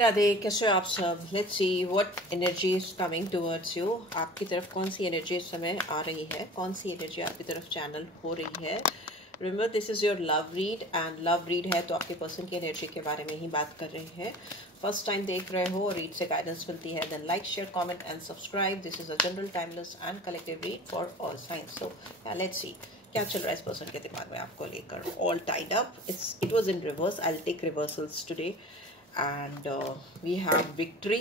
राधे, कैसे हो आप सब। Let's see what energy is coming towards you. आपकी तरफ कौन सी एनर्जी इस समय आ रही है, कौन सी एनर्जी आपकी तरफ चैनल हो रही है। Remember this is your love read, and love read है तो आपके पर्सन की एनर्जी के बारे में ही बात कर रहे हैं। फर्स्ट टाइम देख रहे हो और रीड से गाइडेंस मिलती है, then like, share, comment and subscribe. This is a general, timeless and collective read for all science. So let's see क्या चल रहा है इस पर्सन के दिमाग में आपको लेकर। All tied up, it was in reverse. I will take reversals today and we have victory.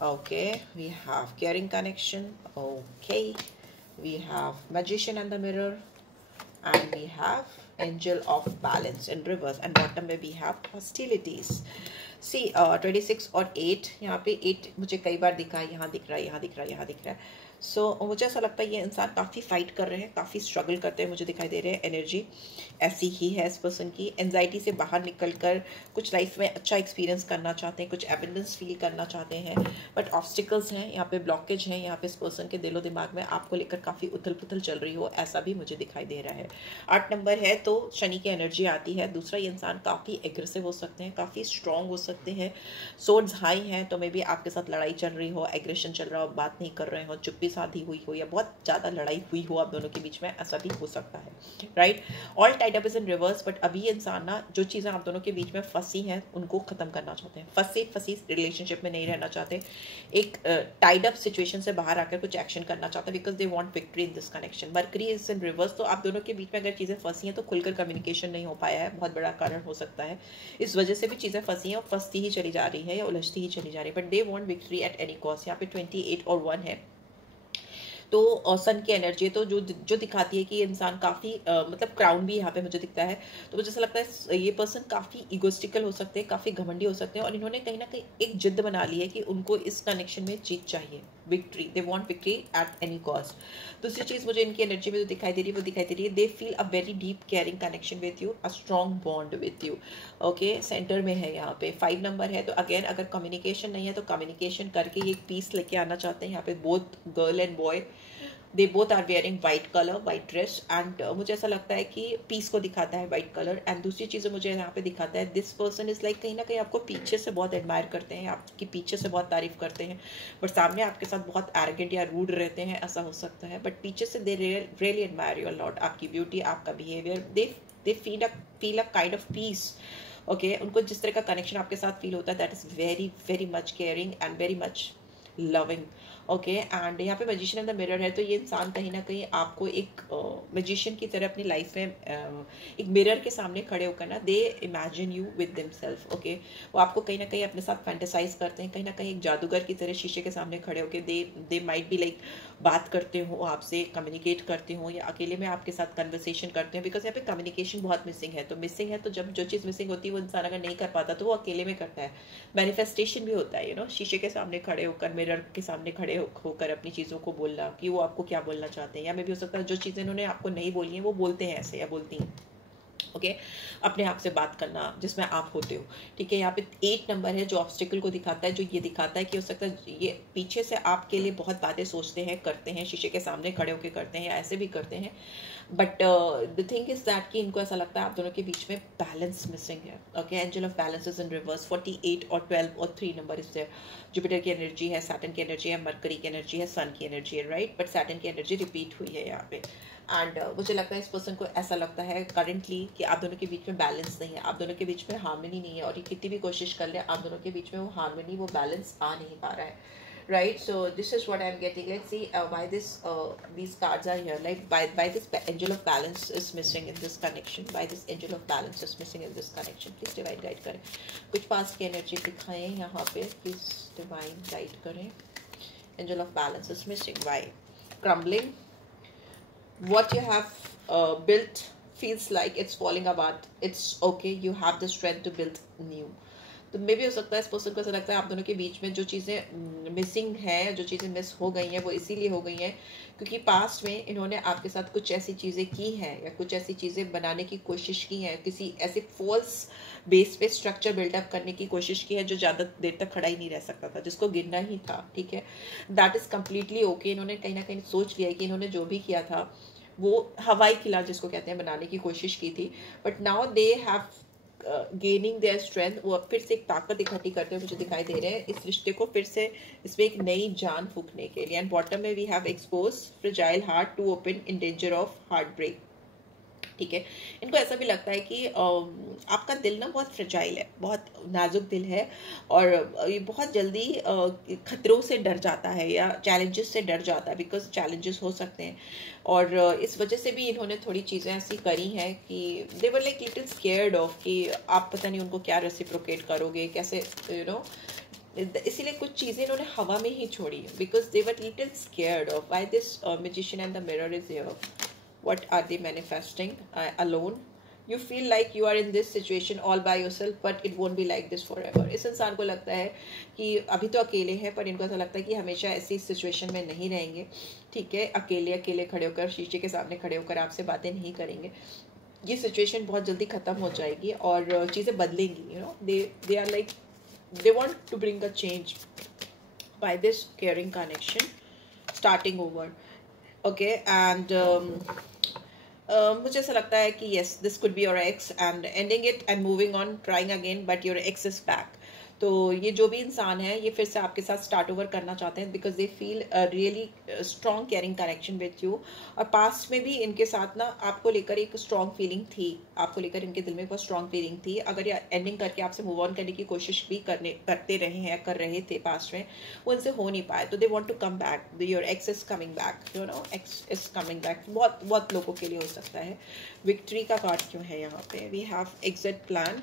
Okay, we have caring connection. Okay, we have magician and the mirror, and we have angel of balance in reverse, and bottom में we have hostilities. See 26 और 8, यहाँ पे 8 मुझे कई बार दिखा है, यहाँ दिख रहा है, यहाँ दिख रहा है, यहाँ दिख रहा है। सो मुझे ऐसा लगता है ये इंसान काफ़ी फाइट कर रहे हैं, काफ़ी स्ट्रगल करते हैं, मुझे दिखाई दे रहे हैं। एनर्जी ऐसी ही है इस पर्सन की। एंजाइटी से बाहर निकल कर कुछ लाइफ में अच्छा एक्सपीरियंस करना चाहते हैं, कुछ एबिडेंस फील करना चाहते हैं, बट ऑब्स्टिकल्स हैं, यहाँ पे ब्लॉकेज हैं, यहाँ पे इस पर्सन के दिलो दिमाग में आपको लेकर काफ़ी उथल पुथल चल रही हो, ऐसा भी मुझे दिखाई दे रहा है। 8 नंबर है तो शनि की एनर्जी आती है। दूसरा, ये इंसान काफ़ी एग्रेसिव हो सकते हैं, काफ़ी स्ट्रॉन्ग हो सकते हैं। सोर्ड्स हाई हैं तो मे बी आपके साथ लड़ाई चल रही हो, एग्रेशन चल रहा हो, बात नहीं कर रहे हो, चुप्पी साधी हुई हो, या बहुत ज़्यादा लड़ाई हुई हो आप दोनों के बीच में, ऐसा भी हो सकता है। Right, all tied up is in reverse, but अभी इंसान ना जो चीज़ें आप दोनों के बीच में फंसी हैं उनको ख़त्म करना चाहते हैं। फंसी रिलेशनशिप में नहीं रहना चाहते, एक टाइड अप सिचुएशन से बाहर आकर कुछ एक्शन करना चाहते हैं, because they want victory in this connection. Mercury is in reverse, तो आप दोनों के बीच में अगर चीज़ें फंसी हैं तो खुलकर कम्युनिकेशन नहीं हो पाया है, बहुत बड़ा कारण हो सकता है। इस वजह से भी चीज़ें फंसी हैं और फंसती ही चली जा रही है या उलझती ही चली जा रही है, but they want victory at any cost. यहाँ पे 28 और 1 है तो सन की एनर्जी है, तो जो दिखाती है कि इंसान काफ़ी मतलब क्राउन भी यहाँ पे मुझे दिखता है। तो मुझे ऐसा लगता है ये पर्सन काफ़ी इगोस्टिकल हो सकते हैं, काफ़ी घमंडी हो सकते हैं, और इन्होंने कहीं ना कहीं एक जिद बना ली है कि उनको इस कनेक्शन में जीत चाहिए, victory. They want victory at any cost. दूसरी चीज़ मुझे इनकी एनर्जी में जो दिखाई दे रही है वो दिखाई दे रही है, they feel a very deep caring connection with you, a strong bond with you. Okay, centre में है यहाँ पे 5 नंबर है, तो अगेन अगर कम्युनिकेशन नहीं है तो कम्युनिकेशन करके ये एक पीस लेके आना चाहते हैं। यहाँ पे both girl and boy, they both are wearing white colour, white dress, and मुझे ऐसा लगता है कि पीस को दिखाता है वाइट कलर। एंड दूसरी चीज़ मुझे यहाँ पे दिखाता है, दिस पर्सन इज लाइक कहीं ना कहीं आपको पीछे से बहुत एडमायर करते हैं, आपकी पीछे से बहुत तारीफ करते हैं, बट सामने आपके साथ बहुत एरोगेंट या रूड रहते हैं, ऐसा हो सकता है। बट पीछे से they really admire your lot, आपकी ब्यूटी, आपका behaviour, they feel a kind of peace. Okay, उनको जिस तरह का कनेक्शन आपके साथ फील होता है, that is very very much caring and very much loving. Okay, and यहाँ पे मैजिशियन इन द मिरर है, तो ये इंसान कहीं ना कहीं आपको एक मैजिशियन की तरह अपनी लाइफ में एक मिरर के सामने खड़े होकर ना, they imagine you with themselves. Okay, वो आपको कहीं ना कहीं अपने साथ फैंटेसाइज करते हैं, कहीं ना कहीं एक जादूगर की तरह शीशे के सामने खड़े होकर दे माइट बी लाइक बात करते हो आपसे, कम्युनिकेट करते हो, या अकेले में आपके साथ कन्वर्सेशन करते हैं, बिकॉज यहाँ पे कम्युनिकेशन बहुत मिसिंग है। तो जब जो चीज़ मिसिंग होती है वो इंसान अगर नहीं कर पाता तो वो अकेले में करता है। मैनिफेस्टेशन भी होता है, शीशे के सामने खड़े होकर, मिरर के सामने खड़े होकर अपनी चीज़ों को बोलना कि वो आपको क्या बोलना चाहते हैं, या मे भी हो सकता है जो चीज़ें इन्होंने आपको नहीं बोली हैं वो बोलते हैं ऐसे, या बोलती हैं। ओके, अपने आप से बात करना जिसमें आप होते हो। ठीक है, यहाँ पे 8 नंबर है जो ऑब्स्टिकल को दिखाता है, जो ये दिखाता है कि हो सकता है ये पीछे से आपके लिए बहुत बातें सोचते हैं, करते हैं, शीशे के सामने खड़े होकर करते हैं, या ऐसे भी करते हैं, but the thing is that कि इनको ऐसा लगता है आप दोनों के बीच में बैलेंस मिसिंग है। Okay, angel of balance is in reverse. 48 और 12 और 3 नंबर इससे जुपिटर की एनर्जी है, सैटर्न की एनर्जी है, मरकरी की एनर्जी है, सन की एनर्जी है, राइट, बट सैटर्न की एनर्जी रिपीट हुई है यहाँ पे। एंड मुझे लगता है इस पर्सन को ऐसा लगता है करंटली कि आप दोनों के बीच में बैलेंस नहीं है, आप दोनों के बीच में हार्मनी नहीं है, और ये कितनी भी कोशिश कर ले आप दोनों के बीच में वो हार्मनी, वो बैलेंस आ नहीं पा रहा है। Right, so this is what I'm getting. Let's see why these cards are here. Like why this angel of balance is missing in this connection. Why this angel of balance is missing in this connection. Please divine guide करें. कुछ पास की energy दिखाएं यहाँ पे. Please divine guide करें. Angel of balance is missing. Why? Crumbling. What you have built feels like it's falling apart. It's okay. You have the strength to build new. तो मे भी हो सकता है इस पर्सन को ऐसा लगता है आप दोनों के बीच में जो चीज़ें मिसिंग हैं, जो चीज़ें मिस हो गई हैं, वो इसीलिए हो गई हैं क्योंकि पास्ट में इन्होंने आपके साथ कुछ ऐसी चीज़ें की हैं या कुछ ऐसी चीज़ें बनाने की कोशिश की हैं, किसी ऐसे फॉल्स बेस पे स्ट्रक्चर बिल्डअप करने की कोशिश की है जो ज़्यादा देर तक खड़ा ही नहीं रह सकता था, जिसको गिरना ही था। ठीक है, दैट इज़ कम्प्लीटली ओके। इन्होंने कहीं ना कहीं सोच लिया है कि इन्होंने जो भी किया था वो हवाई किला जिसको कहते हैं बनाने की कोशिश की थी, but now they have gaining their strength, वो फिर से एक ताकत इकट्ठी करते हुए मुझे दिखाई दे रहे हैं इस रिश्ते को फिर से इसमें एक नई जान फूकने के लिए। एंड बॉटम में we have expose fragile heart to open in danger of heartbreak. ठीक है, इनको ऐसा भी लगता है कि आपका दिल ना बहुत फ्रेजाइल है, बहुत नाजुक दिल है और ये बहुत जल्दी खतरों से डर जाता है या चैलेंजेस से डर जाता है, बिकॉज चैलेंजेस हो सकते हैं। और इस वजह से भी इन्होंने थोड़ी चीज़ें ऐसी करी हैं कि they were like little scared of कि आप पता नहीं उनको क्या रेसिप्रोकेट करोगे, कैसे इसीलिए कुछ चीज़ें इन्होंने हवा में ही छोड़ी, because they were little scared of why this magician and the mirror is here. What are they manifesting? Alone. You feel like you are in this situation all by yourself, but it won't be like this forever. इस इंसान को लगता है कि अभी तो अकेले हैं, पर इनको ऐसा लगता है कि हमेशा ऐसी सिचुएशन में नहीं रहेंगे। ठीक है, अकेले अकेले खड़े होकर, शीशे के सामने खड़े होकर आपसे बातें नहीं करेंगे। ये सिचुएशन बहुत जल्दी ख़त्म हो जाएगी और चीज़ें बदलेंगी। You know, they are like they want to bring a change by this caring connection starting over. Okay, and मुझे ऐसा लगता है कि yes this could be your ex and ending it and moving on, trying again, but your ex is back. तो ये जो भी इंसान है ये फिर से आपके साथ स्टार्ट ओवर करना चाहते हैं, because they feel really strong caring connection with you. और पास्ट में भी इनके साथ ना आपको लेकर एक स्ट्रॉन्ग फीलिंग थी, आपको लेकर इनके दिल में बहुत स्ट्रॉन्ग फीलिंग थी। अगर ये एंडिंग करके आपसे मूव ऑन करने की कोशिश भी करते रहे हैं, कर रहे थे पास्ट में, वो इनसे हो नहीं पाए, तो they want to come back. Your ex is coming back, you know, ex is coming back. बहुत लोगों के लिए हो सकता है। विक्ट्री का कार्ड क्यों है यहाँ पे? We have exit plan.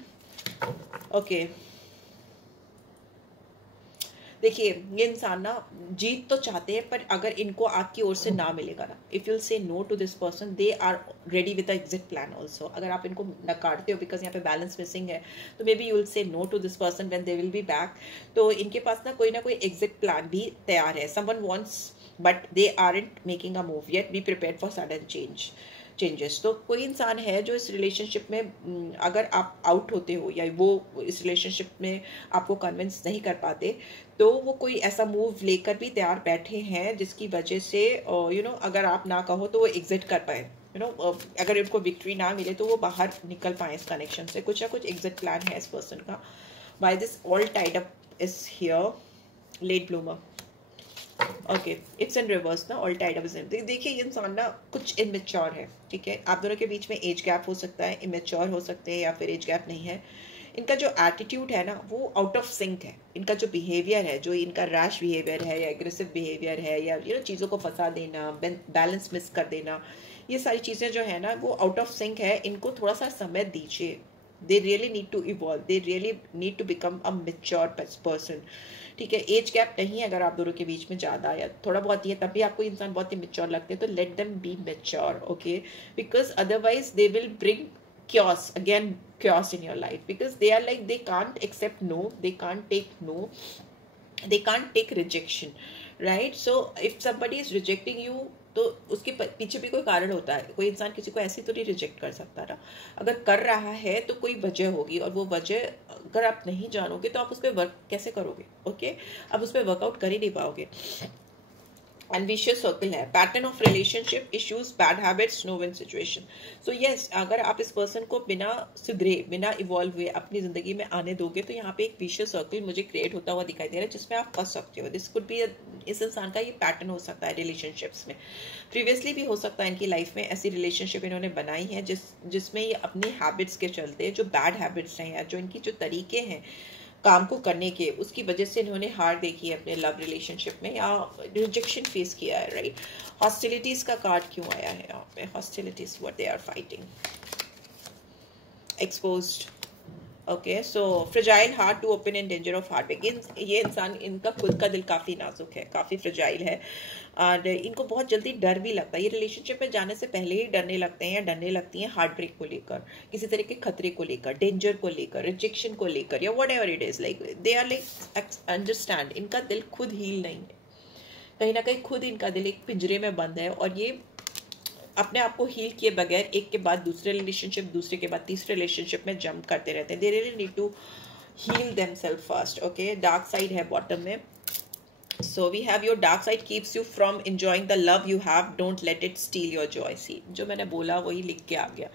Okay, देखिए ये इंसान ना जीत तो चाहते हैं, पर अगर इनको आपकी ओर से ना मिलेगा ना, if you'll say no to this person, they are ready with the exit plan also. अगर आप इनको नकारते हो बिकॉज यहाँ पे बैलेंस मिसिंग है, तो maybe you'll say no to this person when they will be back. तो इनके पास ना कोई एग्जिट प्लान भी तैयार है। Someone wants but they aren't making a move yet, be prepared for sudden changes. तो कोई इंसान है जो इस रिलेशनशिप में अगर आप आउट होते हो या वो इस रिलेशनशिप में आपको कन्विंस नहीं कर पाते, तो वो कोई ऐसा मूव लेकर भी तैयार बैठे हैं जिसकी वजह से यू नो अगर आप ना कहो तो वो एग्जिट कर पाए। यू नो, अगर इनको विक्ट्री ना मिले तो वो बाहर निकल पाए इस कनेक्शन से। कुछ ना कुछ एग्जिट प्लान है इस पर्सन का। By this all tied up is here, late bloomer. Okay, it's in reverse ना, all tied up is in. देखिए ये इंसान ना कुछ इमेच्योर है। ठीक है, आप दोनों के बीच में एज गैप हो सकता है, इमेच्योर हो सकते हैं या फिर एज गैप नहीं है। इनका जो एटीट्यूड है ना वो आउट ऑफ सिंक है। इनका जो बिहेवियर है, जो इनका रैश बिहेवियर है या एग्रेसिव बिहेवियर है या यू नो चीज़ों को फंसा देना, बैलेंस मिस कर देना, ये सारी चीज़ें जो है ना वो आउट ऑफ सिंक है। इनको थोड़ा सा समय दीजिए। They really need to evolve, they really need to become a mature person. ठीक है, एज गैप नहीं है अगर आप दोनों के बीच में ज़्यादा या थोड़ा बहुत ही है, तब भी आपको इंसान बहुत ही मेच्योर लगते हैं, तो let them be mature. Okay, because otherwise they will bring chaos again, chaos in your life, because they are like they can't accept no, they can't take no, they can't take rejection, right? So if somebody is rejecting you, तो उसके पीछे भी कोई कारण होता है। कोई इंसान किसी को ऐसे तो नहीं रिजेक्ट कर सकता ना, अगर कर रहा है तो कोई वजह होगी, और वो वजह अगर आप नहीं जानोगे तो आप उस पर वर्क कैसे करोगे? ओके, आप उस पर वर्कआउट कर ही नहीं पाओगे। एंड विशियस सर्कल है, pattern of relationship issues, bad habits, no win situation. So yes, अगर आप इस पर्सन को बिना सुधरे, बिना इवॉल्व हुए अपनी जिंदगी में आने दोगे, तो यहाँ पे एक विशियस सर्कल मुझे क्रिएट होता हुआ दिखाई दे रहा है जिसमें आप फंस सकते हो। दिस कुड बी, इस इंसान का ये पैटर्न हो सकता है रिलेशनशिप्स में। प्रीवियसली भी हो सकता है इनकी लाइफ में ऐसी रिलेशनशिप इन्होंने बनाई है जिसमें ये अपनी हैबिट्स के चलते, जो बैड हैबिट्स हैं या जो इनकी जो तरीके हैं काम को करने के, उसकी वजह से इन्होंने हार देखी है अपने लव रिलेशनशिप में या रिजेक्शन फेस किया है, राइट? हॉस्टिलिटीज का कार्ड क्यों आया है यहाँ पे? Hostilities, what they are fighting, exposed. Okay, so fragile heart to open in danger of heartbreak. ये इंसान, इनका खुद का दिल काफ़ी नाजुक है, काफ़ी फ्रेजाइल है, और इनको बहुत जल्दी डर भी लगता है। ये रिलेशनशिप में जाने से पहले ही डरने लगते हैं या डरने लगती हैं हार्ट ब्रेक को लेकर, किसी तरह के खतरे को लेकर, डेंजर को लेकर, रिजेक्शन को लेकर, या whatever it is. Like they are like understand, इनका दिल खुद हील नहीं है, कहीं ना कहीं खुद इनका दिल एक पिंजरे में बंद है, और ये अपने आप को हील किए बगैर एक के बाद दूसरे रिलेशनशिप, दूसरे के बाद तीसरे रिलेशनशिप में जंप करते रहते हैं। They really need to heal themselves first. Okay, dark side है बॉटम में, So we have your dark side keeps you from enjoying the love you have. Don't let it steal your joy. See, जो मैंने बोला वही लिख के आ गया.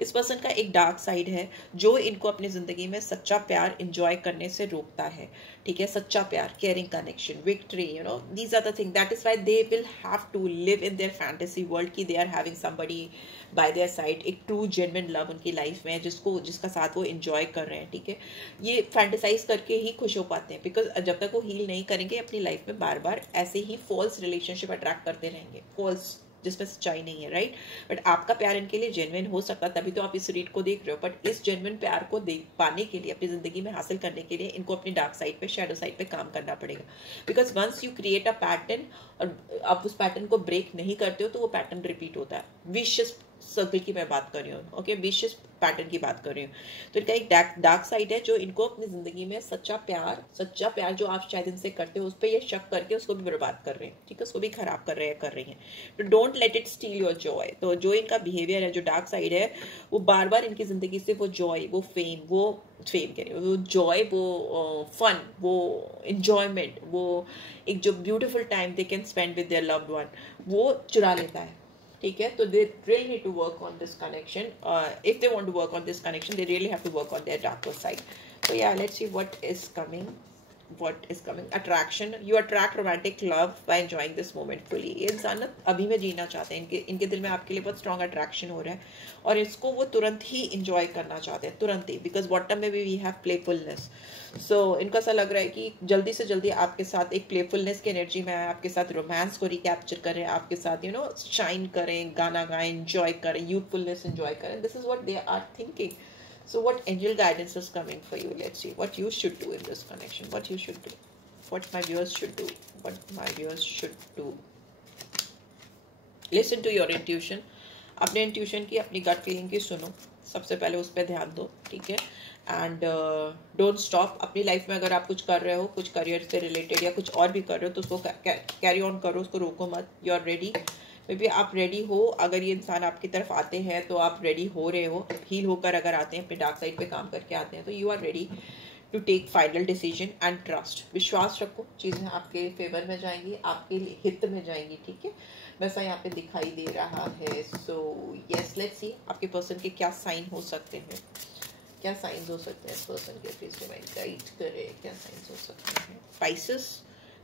इस पर्सन का एक डार्क साइड है जो इनको अपनी जिंदगी में सच्चा प्यार इंजॉय करने से रोकता है. ठीक है, सच्चा प्यार, caring connection, victory, you know, these are the thing. That is why they will have to live in their fantasy world कि they are having somebody by their side. एक ट्रू जेन्युइन लव उनकी life में है जिसका साथ वो enjoy कर रहे हैं. ठीक है, ये फैंटेसाइज करके ही खुश हो पाते हैं, बिकॉज जब तक वो हील नहीं करेंगे अपनी लाइफ में बार बार ऐसे ही फॉल्स रिलेशनशिप अट्रैक्ट करते रहेंगे, फॉल्स जिसमें सच्चाई नहीं है. राइट, बट आपका प्यार इनके लिए जेन्युइन हो सकता है, तभी तो आप इस रीड को देख रहे हो. बट इस जेन्युइन प्यार को देख पाने के लिए, अपनी जिंदगी में हासिल करने के लिए, इनको अपनी डार्क साइड पे, शैडो साइड पे काम करना पड़ेगा. Because once you create a pattern और आप उस पैटर्न को ब्रेक नहीं करते हो तो वो पैटर्न रिपीट होता है. विशियस सर्कल की मैं बात कर रही हूँ. ओके, विशियस पैटर्न की बात कर रही हूँ. तो इनका एक डार्क साइड है जो इनको अपनी जिंदगी में सच्चा प्यार जो आप शायद इनसे करते हो उस पर ये शक करके उसको भी बर्बाद कर रहे हैं. ठीक है, उसको भी खराब कर रही हैं. तो don't let it still your Joy. तो जो इनका बिहेवियर है, जो डार्क साइड है, वो बार बार इनकी जिंदगी से वो जॉय, वो फेम कह रही हूँ, वो जॉय, वो फन, वो इंजॉयमेंट, वो एक जो beautiful time they can spend with their loved one, वो चुरा लेता है. ठीक है, तो they really need to work on this connection. If they want to work on this connection they really have to work on their darker side. So yeah, let's see what is coming. Attraction. You attract romantic love by enjoying this moment fully. ये इंसान ना अभी में जीना चाहते हैं, इनके दिल में आपके लिए बहुत स्ट्रॉन्ग अट्रैक्शन हो रहा है और इसको वो तुरंत ही इंजॉय करना चाहते हैं, तुरंत ही. बिकॉज बॉटम में भी वी हैव प्लेफुलनेस. सो इनको ऐसा लग रहा है कि जल्दी से जल्दी आपके साथ एक प्लेफुलनेस की एनर्जी में आपके साथ रोमांस को रिकैप्चर करें, आपके साथ यू नो शाइन करें, गाना गाएं, इंजॉय करें, यूथफुलनेस इंजॉय करें. This is what they are thinking. So what angel guidance is coming for you? Let's see what you should do in this connection. What you should do. What my viewers should do. What my viewers should do. Listen to your intuition. अपने intuition की, अपनी gut feeling की सुनो. सबसे पहले उस पर ध्यान दो. ठीक है, एंड डोंट स्टॉप. अपनी लाइफ में अगर आप कुछ कर रहे हो, कुछ करियर से रिलेटेड या कुछ और भी कर रहे हो, तो उसको कैरी ऑन करो, उसको रोको मत. You are ready. Maybe आप रेडी हो. अगर ये इंसान आपकी तरफ आते हैं तो आप रेडी हो रहे हो. हील होकर अगर आते हैं, अपने डार्क साइड पे काम करके आते हैं, तो you are ready to take final decision and trust. विश्वास रखो, चीज़ें आपके फेवर में जाएंगी, आपके हित में जाएंगी. ठीक है, वैसा यहाँ पे दिखाई दे रहा है. सो यस, लेट्स सी आपके पर्सन के क्या साइन हो सकते हैं. क्या साइंस हो सकते हैं इस पर्सन के, प्लीज रिमाइंड गाइड करें. क्या साइंस हो सकते हैं. पाइसेस,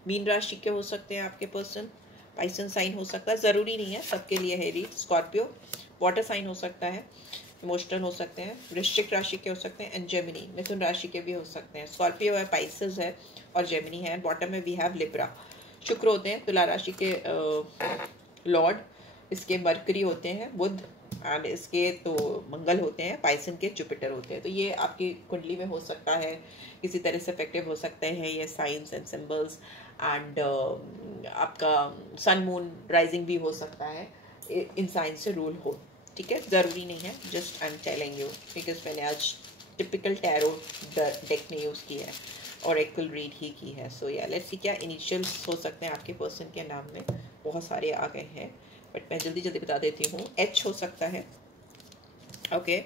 मीन राशि के हो सकते हैं आपके पर्सन. पाइसन साइन हो सकता है, ज़रूरी नहीं है सबके लिए है रीड. स्कॉर्पियो, वाटर साइन हो सकता है, इमोशनल हो सकते हैं. वृश्चिक राशि के हो सकते हैं, एंड जेमिनी, मिथुन राशि के भी हो सकते हैं. स्कॉर्पियो है, पाइसेस है और जेमिनी है. बॉटम में वी हैव लिब्रा. शुक्र होते हैं तुला राशि के लॉर्ड. इसके मरकरी होते हैं बुध, एंड इसके तो मंगल होते हैं. पाइसन के जुपिटर होते हैं. तो ये आपकी कुंडली में हो सकता है, किसी तरह से इफेक्टिव हो सकते हैं ये साइंस एंड सिंबल्स. एंड आपका सन मून राइजिंग भी हो सकता है, इन साइंस से रूल हो. ठीक है, ज़रूरी नहीं है, just I am telling you, because मैंने आज टिपिकल टैरो डेक ने यूज़ किया है और एक्ल रीड ही की है. सो या लेट्स सी क्या इनिशियल्स हो सकते हैं आपके पर्सन के नाम में. बहुत सारे आ गए हैं बट मैं जल्दी जल्दी बता देती हूँ. एच हो सकता है. ओके,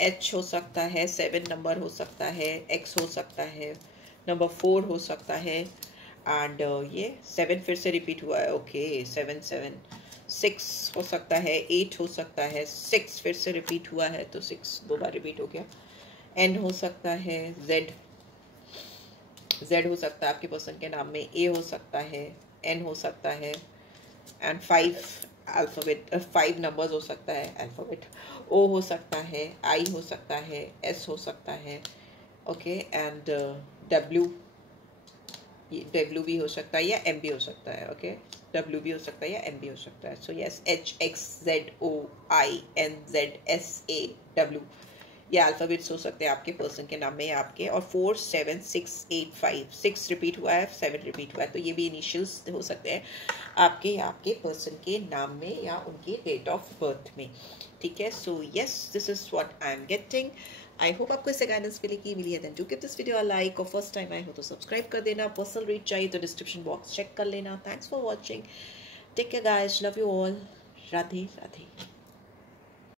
एच हो सकता है, 7 नंबर हो सकता है, एक्स हो सकता है, नंबर 4 हो सकता है, एंड ये 7 फिर से रिपीट हुआ है. ओके, 7 7. 6 हो सकता है, 8 हो सकता है, 6 फिर से रिपीट हुआ है तो 6 दो बार रिपीट हो गया. एन हो सकता है, जेड हो सकता है आपके पर्सन के नाम में, ए हो सकता है, एन हो सकता है, एंड 5 अल्फ़ाबेट, 5 नंबर्स हो सकता है अल्फ़ाबेट. ओ हो सकता है, आई हो सकता है, एस हो सकता है. ओके, एंड डब्ल्यू भी हो सकता है या एम भी हो सकता है. ओके, डब्ल्यू भी हो सकता है या एम भी हो सकता है. So yes, H X Z O I N Z S A W, ये अल्फ़ाबेट्स हो सकते हैं आपके पर्सन के नाम में या आपके. और 4 7 6 8 5, 6 रिपीट हुआ है, 7 रिपीट हुआ है, तो ये भी इनिशियल्स हो सकते हैं आपके या आपके पर्सन के नाम में या उनके डेट ऑफ बर्थ में. ठीक है, so yes, this is what I am getting. I hope आपको इससे गाइडेंस के लिए की मिली है. Then do give this video a like, और फर्स्ट टाइम आए हो तो सब्सक्राइब कर देना. पर्सनल रीड चाहिए तो डिस्क्रिप्शन बॉक्स चेक कर लेना. Thanks for watching. Take care guys, love you all. Radhe Radhe.